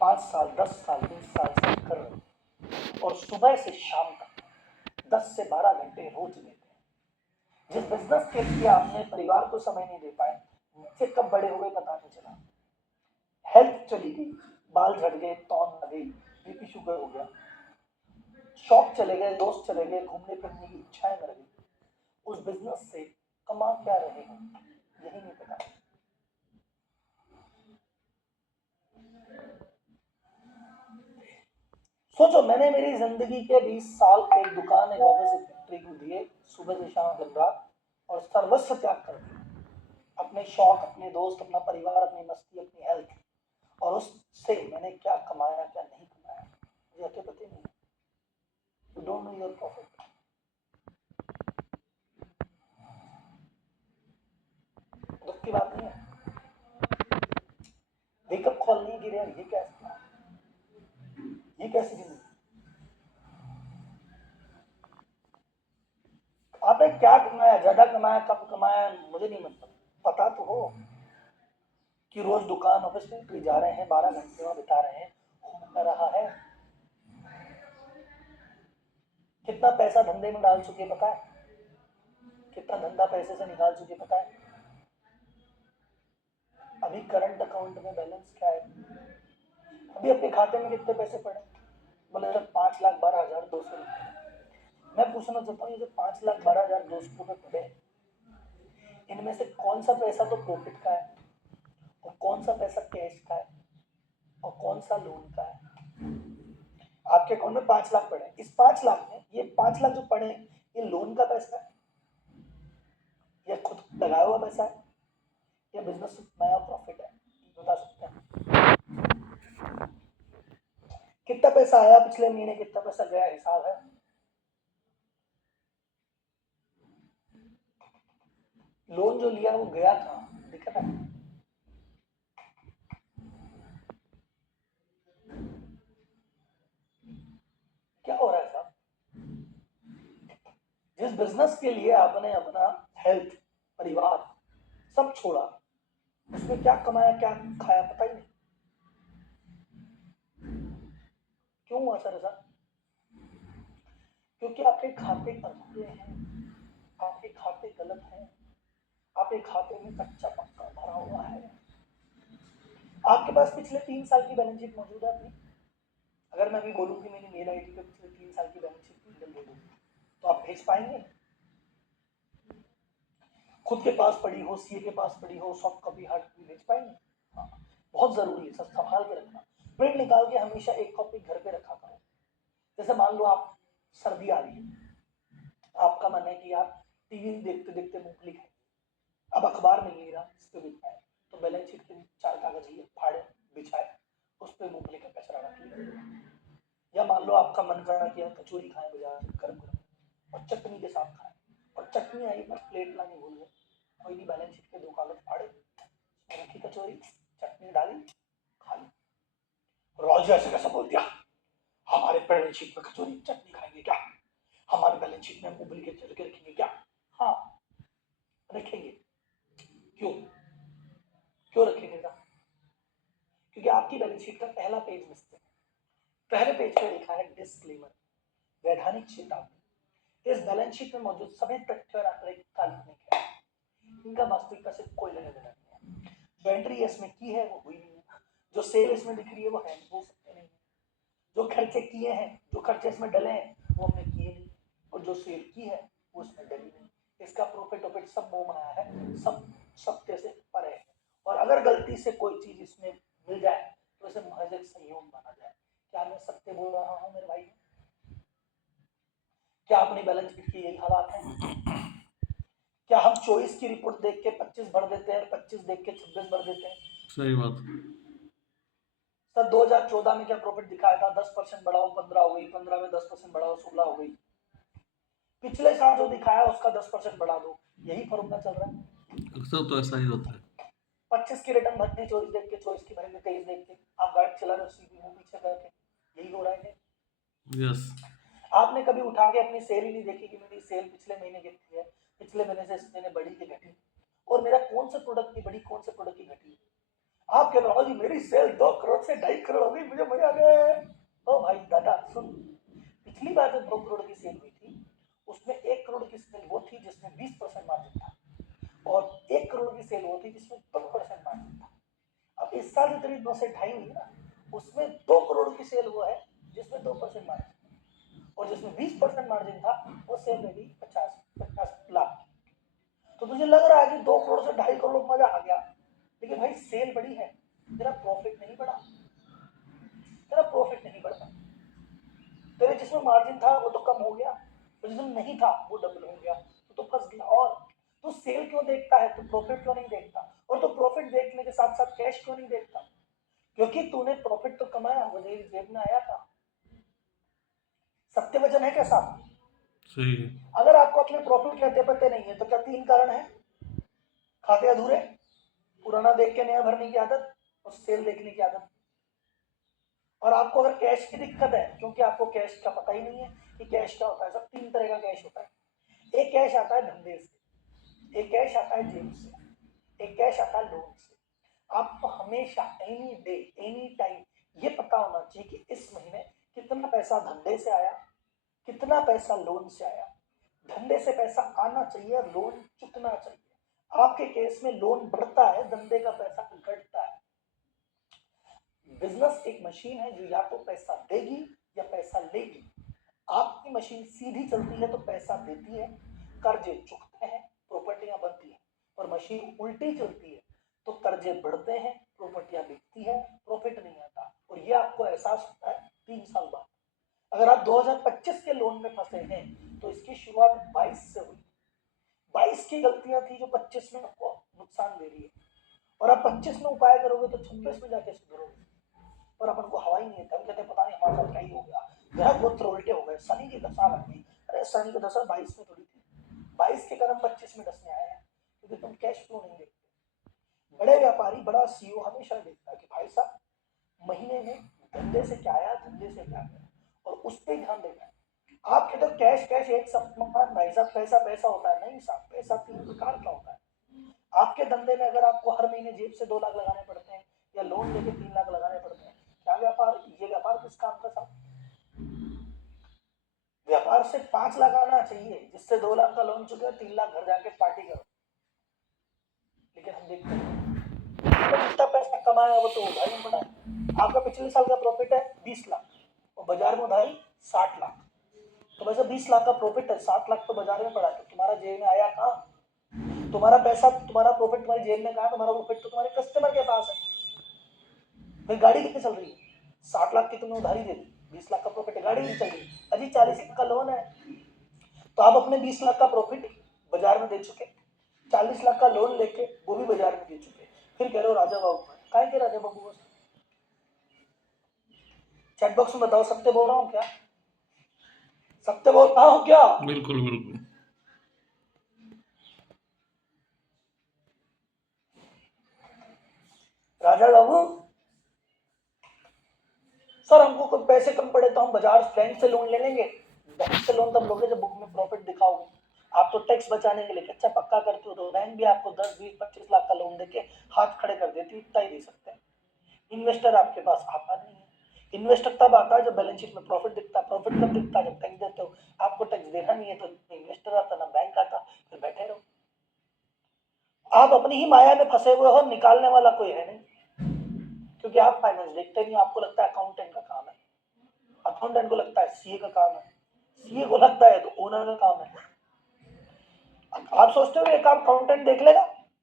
5 साल, 10 साल, 20 साल से कर रहे हैं और सुबह से शाम तक 10 से 12 घंटे रोज देते हैं। जिस बिजनेस के लिए आपने परिवार को समय नहीं दे पाए, बच्चे कब बड़े हो गए पता नहीं चला, हेल्थ चली गई, बाल झड़ गए, तौन आ गई, बीपी शुगर हो गया, शौक चले गए, दोस्त चले गए, घूमने फिरने की इच्छाएं मर गई, उस बिजनेस से कमा क्या रहे हो यही नहीं पता। सोचो, मैंने मेरी जिंदगी के 20 साल एक दुकान, एक ऑफिस, एक फैक्ट्री को दिए, सुबह से शाम दिन रात, और सर्वस्व त्याग कर दिया, अपने शौक, अपने दोस्त, अपना परिवार, अपनी मस्ती, अपनी हेल्थ, और उससे मैंने क्या कमाया क्या नहीं कमाया मुझे अके पता नहीं। You don't know your profit. दुख की बात नहीं है, वेकअप कॉल नहीं गिरे, ये कैसे, ये कैसी जिंदगी। आपने क्या कमाया, ज्यादा कमाया, कम कमाया, मुझे नहीं मतलब, पता तो हो कि रोज दुकान, ऑफिस, फैक्ट्री जा रहे हैं, 12 घंटे वहां बिता रहे हैं, हो रहा है। कितना पैसा धंधे में डाल चुके पता है, कितना धंधा पैसे से निकाल चुके पता है। अभी करंट अकाउंट में बैलेंस क्या है, अभी अपने खाते में कितने पैसे पड़े, बोले 5,12,200 रुपए। मैं पूछना चाहता हूँ, ये जो 5,12,200 रुपए पड़े, इनमें से कौन सा पैसा तो प्रॉफिट का है, और कौन सा पैसा कैश का है, और कौन सा लोन का है। आपके अकाउंट में 5 लाख पड़े, इस 5 लाख में ये 5 लाख जो पड़े हैं, ये लोन का पैसा है, या खुद लगाया हुआ पैसा है, या बिजनेस में नया प्रॉफिट है, बता सकते हैं। कितना पैसा आया पिछले महीने, कितना पैसा गया, हिसाब है। लोन जो लिया वो गया था, दिखा था। क्या हो रहा है साहब, जिस बिजनेस के लिए आपने अपना हेल्थ, परिवार सब छोड़ा, उसमें क्या कमाया क्या खाया पता ही नहीं। क्यों हुआ सर ऐसा, क्योंकि आपके खाते अधूरे हैं, आपके खाते गलत हैं, आपके खाते में कच्चा पक्का भरा हुआ है। आपके पास पिछले 3 साल की बैलेंस शीट मौजूद है अपनी, अगर मैं अभी बोलूँ कि मेरी मेल आईडी पे पिछले 3 साल की बैलेंस शीट दे दूँ तो आप भेज पाएंगे। खुद के पास पड़ी हो, सीए के पास पड़ी हो, सॉफ्ट कॉपी, हार्ड कॉपी भेज पाएंगे। हाँ, बहुत जरूरी है सर, संभाल के रखना, प्रिंट निकाल के हमेशा एक कॉपी घर पे रखा करो। जैसे मान लो आप, सर्दी आ रही है, आपका मन है कि आप टीवी देखते देखते मूंगफली खाएं, अब अखबार मिल नहीं रहा इस पे बिछाए, तो बैलेंस शीट के 4 कागज लिए फाड़े, बिछाए, उस पर मूंगफली का कचरा रख लिया। या मान लो आपका मन कर रहा कि आप कचौरी खाएं बाजार से गर्म गर्म और चटनी के साथ खाएं, और चटनी आई पर प्लेट लानी भूल गए, कोई नहीं, बैलेंस शीट के 2 कागज फाड़े, रखी कचौरी, चटनी डाली, खा ली। रोज ऐसे कैसे बोल दिया, हमारे बैलेंस शीट में कचौरी चटनी खाएंगे क्या, हमारे बैलेंस शीट में मूंगफली के छिलके रखेंगे क्या। हाँ, रखेंगे। क्यों, क्यों रखेंगे ना, क्योंकि आपकी बैलेंस शीट का पहला पेज मिस्टेक है। पहले पेज पे लिखा है डिस्क्लेमर, वैधानिक चेतावनी, इस बैलेंस शीट में मौजूद सभी तथ्य और आंकड़े काल्पनिक है, इनका वास्तविकता से कोई लेना देना नहीं है। जो एंट्री इसमें की है वो हुई नहीं है, जो सेल इसमें दिख रही है वो है, हो सकते नहीं है, जो खर्चे किए हैं, जो खर्चे इसमें डले हैं वो हमने किए नहीं, और जो सेल की है वो इसमें डली नहीं। इसका प्रॉफिट ऑफिट सब मोह माया है, सब सत्य से परे है, और अगर गलती से कोई चीज इसमें मिल जाए तो इसे महज एक संयोग माना जाए। क्या मैं सत्य बोल रहा हूँ मेरे भाई, क्या अपनी बैलेंस शीट की यही हालात है। क्या हम 24 की रिपोर्ट देख के 25 भर देते हैं, 25 देख के 26 भर देते हैं। सही बात। सर 2014 में क्या प्रॉफिट दिखाया था, 10% बढ़ाओ 15 हो गई, 15 में 10% बढ़ाओ 16 हो गई, पिछले साल जो दिखाया उसका 10% बढ़ा दो, यही फॉर्मूला चल रहा है। अक्सर तो ऐसा ही होता है। 25 की रिटर्न भरनी 24 देख के, 24 की भरेंगे 23 देख के, आप गाइड चला रहे हो सीधी मुंह पीछे करके, यही हो रहा है। यस। आपने कभी उठा के अपनी सेल ही नहीं देखी कि मेरी सेल पिछले महीने कितनी है, पिछले महीने से इस महीने बढ़ी की घटी, और मेरा कौन से प्रोडक्ट की बढ़ी, कौन से प्रोडक्ट की घटी। आप कह रहे हो जी मेरी सेल 2 करोड़ से 2.5 करोड़ हो गई, मुझे मजा आ गया। ओ भाई दादा सुन, पिछली बार जब 2 करोड़ की सेल हुई थी उसमें 1 करोड़ की सेल वो थी जिसमें 20% मार्जिन था, और 1 करोड़ की सेल वो थी जिसमें 2% मार्जिन था। अब इस साल जो तेरी 2 से 2.5 हुई ना, उसमें 2 करोड़ की सेल हुआ है जिसमें 2% मार्जिन, और जिसमें 20% मार्जिन था वो सेल रही 50 लाख। तो तुझे लग रहा है कि 2 करोड़ से 2.5 करोड़ मजा आ गया, लेकिन भाई सेल बड़ी है, तेरा प्रॉफिट नहीं बढ़ा, तेरा प्रॉफिट नहीं बढ़ा। तेरे जिसमें मार्जिन था वो तो कम हो गया, तो जिसमें नहीं था वो डबल हो गया, तो फंस गया। और तू सेल क्यों देखता है, तू प्रॉफिट क्यों नहीं देखता, और तू प्रॉफिट देखने के साथ साथ कैश क्यों नहीं देखता? क्योंकि तूने प्रॉफिट तो कमाया, वो तेरी जेब में आया था। सत्य वचन है क्या साहब? सही है। अगर आपको अपने प्रॉफिट लेते पते नहीं है तो क्या 3 कारण है? खाते अधूरे, पुराना देख के नया भरने की आदत, और सेल देखने की आदत। और आपको अगर कैश की दिक्कत है, क्योंकि आपको कैश का पता ही नहीं है कि कैश क्या होता है। सब 3 तरह का कैश होता है। एक कैश आता है धंधे से, एक कैश आता है जेब से, एक कैश आता है लोन से। आपको हमेशा एनी डे एनी टाइम ये पता होना चाहिए कि इस महीने कितना पैसा धंधे से आया, कितना पैसा लोन से आया। धंधे से पैसा आना चाहिए, लोन चुकना चाहिए। आपके केस में लोन बढ़ता है, धंधे का पैसा घटता है। बिजनेस एक मशीन है जो या तो पैसा देगी या पैसा लेगी। आपकी मशीन सीधी चलती है तो पैसा देती है, कर्जे चुकते हैं, प्रॉपर्टियां बनती हैं। और मशीन उल्टी चलती है तो कर्जे बढ़ते हैं, प्रॉपर्टियां बिकती है, प्रॉफिट नहीं आता। और ये आपको एहसास होता है 3 साल बाद। अगर आप 2025 के लोन में फंसे हैं तो इसकी शुरुआत 22 से हुई। 22 की गलतियां थी जो 25 में आपको नुकसान दे रही है, और आप 25 में उपाय करोगे तो 26 में जाके सुधरोगे। और अपन को हवा ही नहीं है, हम कहते पता नहीं हमारे साथ क्या ही हो गया, ग्रह गोत्र उल्टे हो गए, शनि की दशा लग गई। अरे शनि की दशा 22 में थोड़ी थी, 22 के कर्म 25 में डसने आए हैं, क्योंकि तुम कैश फ्लो नहीं देखते। बड़े व्यापारी, बड़ा सीईओ हमेशा देखता है कि भाई साहब महीने में धंधे से क्या आया, धंधे से क्या गया, और उस पर ध्यान देना है। आप कहते हो कैश कैश एक सम्मान, भाई साहब पैसा पैसा होता है, नहीं साहब, पैसा 3 प्रकार का होता है। आपके धंधे में अगर आपको हर महीने जेब से 2 लाख लगाने पड़ते हैं या लोन लेके 3 लाख लगाने पड़ते हैं, क्या व्यापार, ये व्यापार किस काम का साहब? व्यापार से 5 लाख आना चाहिए, जिससे 2 लाख का लोन चुके, 3 लाख घर जाके पार्टी करो। लेकिन हम देखते हैं तो जितना पैसा कमाया वो तो उधारी में पड़ा है। आपका पिछले साल का प्रॉफिट है 20 लाख और बाजार में उधारी 60 लाख। तो वैसे 20 लाख का प्रॉफिट है, 60 लाख तो बाजार में पड़ा है, तो तुम्हारा जेब में आया कहाँ? तुम्हारा पैसा, तुम्हारा प्रॉफिट तुम्हारी जेब में कहाँ? तुम्हारा प्रॉफिट तो तुम्हारे कस्टमर के पास है। भाई गाड़ी कितनी चल रही है? 60 लाख की तुमने उधारी दे दी, 20 लाख का प्रॉफिट है, गाड़ी नहीं चल रही, अजी 40 लाख का लोन है। तो आप अपने 20 लाख का प्रॉफिट बाजार में दे चुके, 40 लाख का लोन लेके वो भी बाजार में दे चुके, फिर कह रहे हो राजा बाबू। काय के राजा बाबू? चैट बॉक्स में बताओ, सत्य बोल रहा हूँ क्या? सत्य बोल रहा हूँ क्या? बिल्कुल बिल्कुल। राजा बाबू सर हमको कोई पैसे कम पड़े तो हम बाजार बैंक से लोन ले लेंगे। बैंक से लोन तब लोगे जब बुक में प्रॉफिट दिखाओगे। आप तो टैक्स बचाने के लिए कच्चा पक्का करते हो, तो बैंक भी आपको 10 20 25 लाख का लोन देके हाथ खड़े कर देती, इतना ही दे सकते हैं। इन्वेस्टर आपके पास आता नहीं है। इन्वेस्टर तब आता है जब बैलेंस शीट में प्रॉफिट दिखता है। प्रॉफिट कब दिखता है? जब टैक्स देते हो। आपको टैक्स देना नहीं है तो इन्वेस्टर आता ना बैंक आता, फिर बैठे रहो। आप अपनी ही माया में फंसे हुए हो, निकालने वाला कोई है नहीं, क्योंकि आप फाइनेंस देखते नहीं। आपको लगता है अकाउंटेंट का काम है, अकाउंटेंट को लगता है सीए का काम है, सीए को लगता है तो ओनर का काम है। आप सोचते हो ये काम अकाउंटेंट देख लेगा?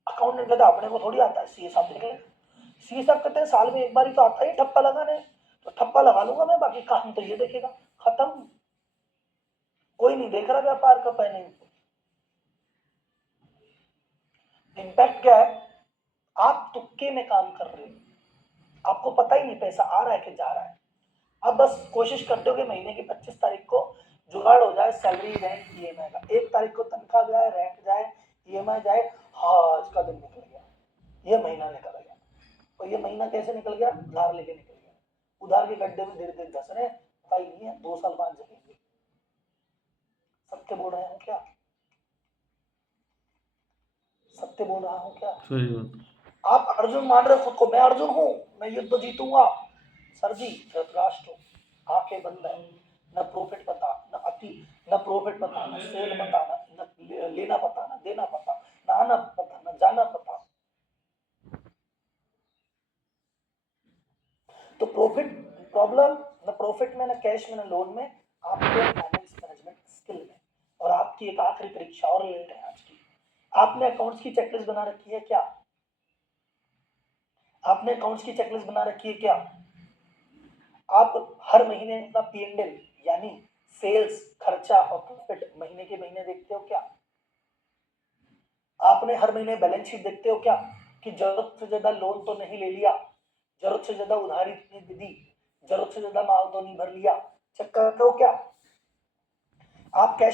अकाउंटेंट कहता है अपने को थोड़ी आता है, सीए साहब देख लेगा। सीए साहब कहते हैं साल में एक बार ही तो आता है ठप्पा लगाने, तो ठप्पा लगा लूंगा मैं, बाकी काम तो ये देखेगा। खत्म। कोई नहीं देख रहा व्यापार का पहले। इम्पैक्ट क्या है? आप तुक्के में काम कर रहे हो, आपको पता ही नहीं पैसा आ रहा है कि जा रहा है। अब बस कोशिश करते हो कि महीने की 25 तारीख को जुगाड़ हो जाए, सैलरी रेंट ईएमआई का। 1 तारीख को तनख्वाह जाए, रेंट जाए, ईएमआई जाए, हाँ आज का दिन निकल गया, ये महीना निकल गया। और ये महीना कैसे निकल गया? उधार लेके निकल गया। उधार के गड्ढे में धीरे धीरे धस रहे, पता ही नहीं है 2 साल बाद जगेंगे। सत्य बोल रहे हूँ क्या? सत्य बोल रहा हूँ क्या? सही बात। आप अर्जुन मान रहे हो खुद को, मैं अर्जुन हूँ, मैं युद्ध जीतूंगा, सर जी धृतराष्ट्र आंखें बंद है, न प्रॉफिट पता, न प्रॉफिट पता, न सेल पता, न लेना पता, न देना पता, न आना पता, न जाना पता। तो प्रॉफिट प्रॉब्लम न प्रॉफिट में, न कैश में, न लोन में, आपके फाइनेंस मैनेजमेंट स्किल में। और आपकी एक आखिरी परीक्षा और लेट है आज की। आपने अकाउंट्स की चेकलिस्ट बना रखी है क्या? आपने अकाउंट्स की चेकलिस्ट बना रखी है क्या? आप हर महीने अपना P&L यानी सेल्स, खर्चा और प्रॉफिट महीने के महीने देखते हो क्या? आपने हर महीने बैलेंस शीट देखते हो क्या कि जरूरत से ज्यादा लोन तो नहीं ले लिया, जरूरत से ज्यादा उधारी तो नहीं दी, जरूरत से ज्यादा माल तो नहीं भर लिया? चेक करते हो क्या? आप कैश